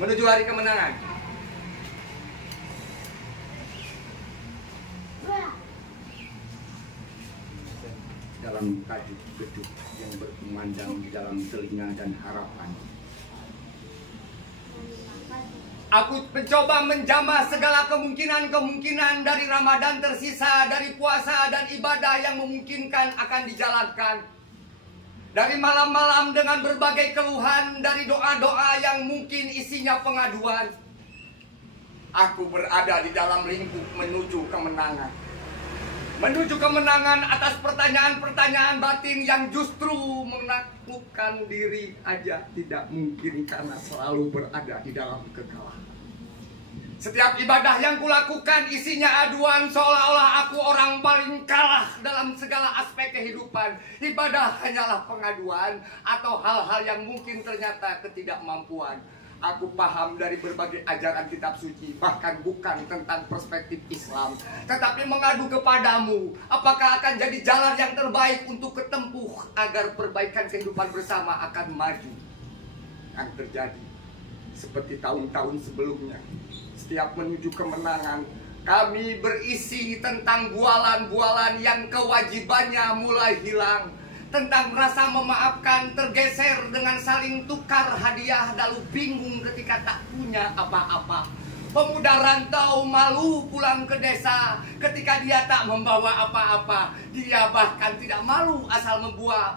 menuju hari kemenangan. Dalam tajuk gedung yang berkumandang di dalam telinga dan harapan, aku mencoba menjamah segala kemungkinan dari Ramadan tersisa, dari puasa dan ibadah yang memungkinkan akan dijalankan. Dari malam-malam dengan berbagai keluhan, dari doa-doa yang mungkin isinya pengaduan. Aku berada di dalam lingkup menuju kemenangan. Menuju kemenangan atas pertanyaan-pertanyaan batin yang justru menaklukkan diri aja tidak mungkin karena selalu berada di dalam kekalahan. Setiap ibadah yang kulakukan isinya aduan seolah-olah aku orang paling kalah dalam segala aspek kehidupan. Ibadah hanyalah pengaduan atau hal-hal yang mungkin ternyata ketidakmampuan. Aku paham dari berbagai ajaran kitab suci, bahkan bukan tentang perspektif Islam, tetapi mengadu kepadamu, apakah akan jadi jalan yang terbaik untuk ketempuh agar perbaikan kehidupan bersama akan maju. Yang terjadi seperti tahun-tahun sebelumnya, setiap menuju kemenangan, kami berisi tentang bualan-bualan yang kewajibannya mulai hilang. Tentang rasa memaafkan tergeser dengan saling tukar hadiah, lalu bingung ketika tak punya apa-apa. Pemuda rantau malu pulang ke desa ketika dia tak membawa apa-apa. Dia bahkan tidak malu asal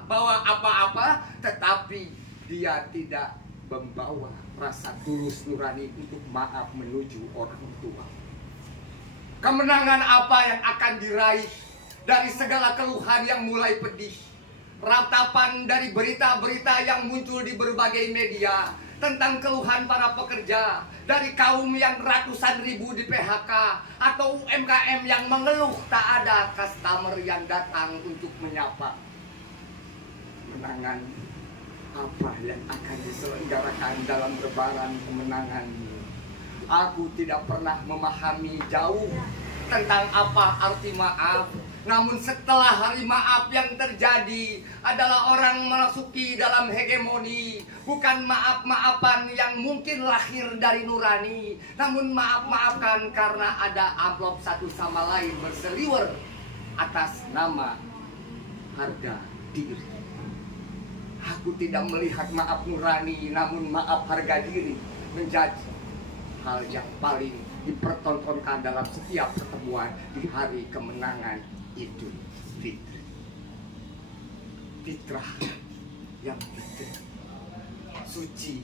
bawa apa-apa, tetapi dia tidak membawa rasa tulus nurani untuk maaf menuju orang tua. Kemenangan apa yang akan diraih dari segala keluhan yang mulai pedih? Ratapan dari berita-berita yang muncul di berbagai media tentang keluhan para pekerja, dari kaum yang ratusan ribu di PHK, atau UMKM yang mengeluh tak ada customer yang datang untuk menyapa. Kemenangan apa yang akan diselenggarakan dalam lebaran kemenangan ini? Aku tidak pernah memahami jauh tentang apa arti maaf. Namun setelah hari maaf yang terjadi adalah orang memasuki dalam hegemoni. Bukan maaf-maafan yang mungkin lahir dari nurani, namun maaf-maafkan karena ada amplop satu sama lain berseliwer atas nama harga diri. Aku tidak melihat maaf nurani, namun maaf harga diri menjadi hal yang paling dipertontonkan dalam setiap pertemuan di hari kemenangan Idul Fitri. Fitrah yang fitri, suci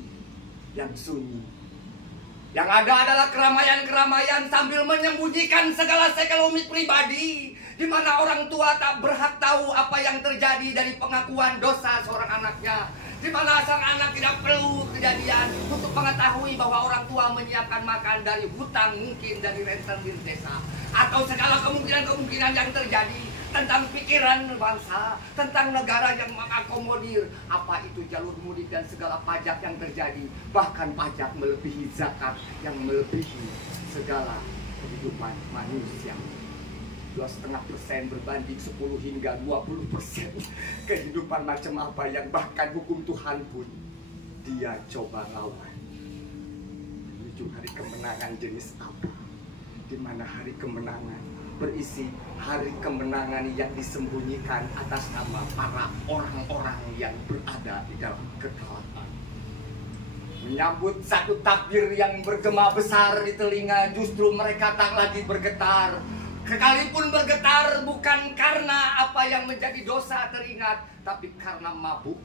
yang sunyi. Yang ada adalah keramaian-keramaian sambil menyembunyikan segala sekelumit pribadi, di mana orang tua tak berhak tahu apa yang terjadi dari pengakuan dosa seorang anaknya, di mana sang anak tidak perlu kejadian untuk mengetahui bahwa orang tua menyiapkan makan dari hutang, mungkin dari rentenir desa, atau segala kemungkinan-kemungkinan yang terjadi tentang pikiran bangsa, tentang negara yang mengakomodir apa itu jalur mudik dan segala pajak yang terjadi, bahkan pajak melebihi zakat yang melebihi segala kehidupan manusia. 2,5% berbanding 10 hingga 20% kehidupan macam apa yang bahkan hukum Tuhan pun dia coba lawan. Menuju hari kemenangan jenis apa? Di mana hari kemenangan berisi hari kemenangan yang disembunyikan atas nama para orang-orang yang berada di dalam kekalahan. Menyambut satu takbir yang bergema besar di telinga, justru mereka tak lagi bergetar. Sekalipun bergetar bukan karena apa yang menjadi dosa teringat, tapi karena mabuk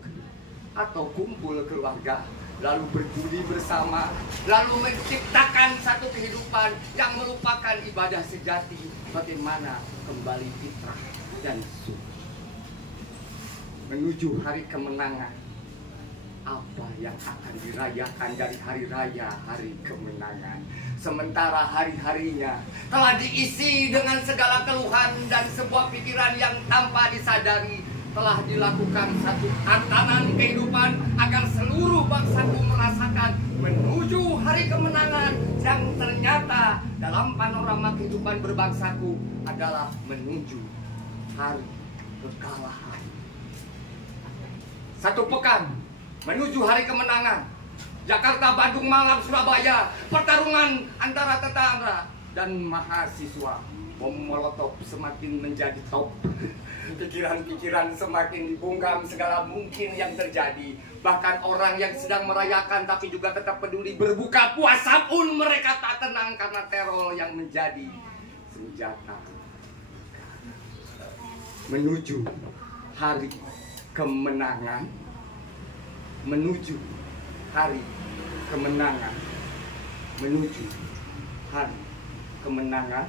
atau kumpul keluarga, lalu berjudi bersama, lalu menciptakan satu kehidupan yang melupakan ibadah sejati, bagaimana kembali fitrah dan suci. Menuju hari kemenangan, apa yang akan dirayakan dari hari raya hari kemenangan, sementara hari-harinya telah diisi dengan segala keluhan dan sebuah pikiran yang tanpa disadari telah dilakukan satu tantangan kehidupan agar seluruh bangsaku merasakan menuju hari kemenangan yang ternyata dalam panorama kehidupan berbangsaku adalah menuju hari kekalahan. Satu pekan menuju hari kemenangan, Jakarta, Bandung, Malang, Surabaya, pertarungan antara tetangga dan mahasiswa. Bom Molotov semakin menjadi top. Pikiran-pikiran semakin dibungkam, segala mungkin yang terjadi. Bahkan orang yang sedang merayakan tapi juga tetap peduli berbuka puasa pun mereka tak tenang karena teror yang menjadi senjata. Menuju hari kemenangan, menuju hari kemenangan, menuju hari kemenangan.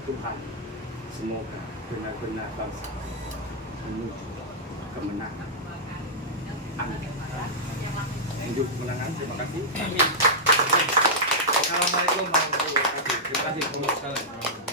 Tuhan, semoga benar-benar bangsa menuju kemenangan. Amin. Menuju kemenangan. Terima kasih. Assalamualaikum warahmatullahi wabarakatuh. Terima kasih sekali.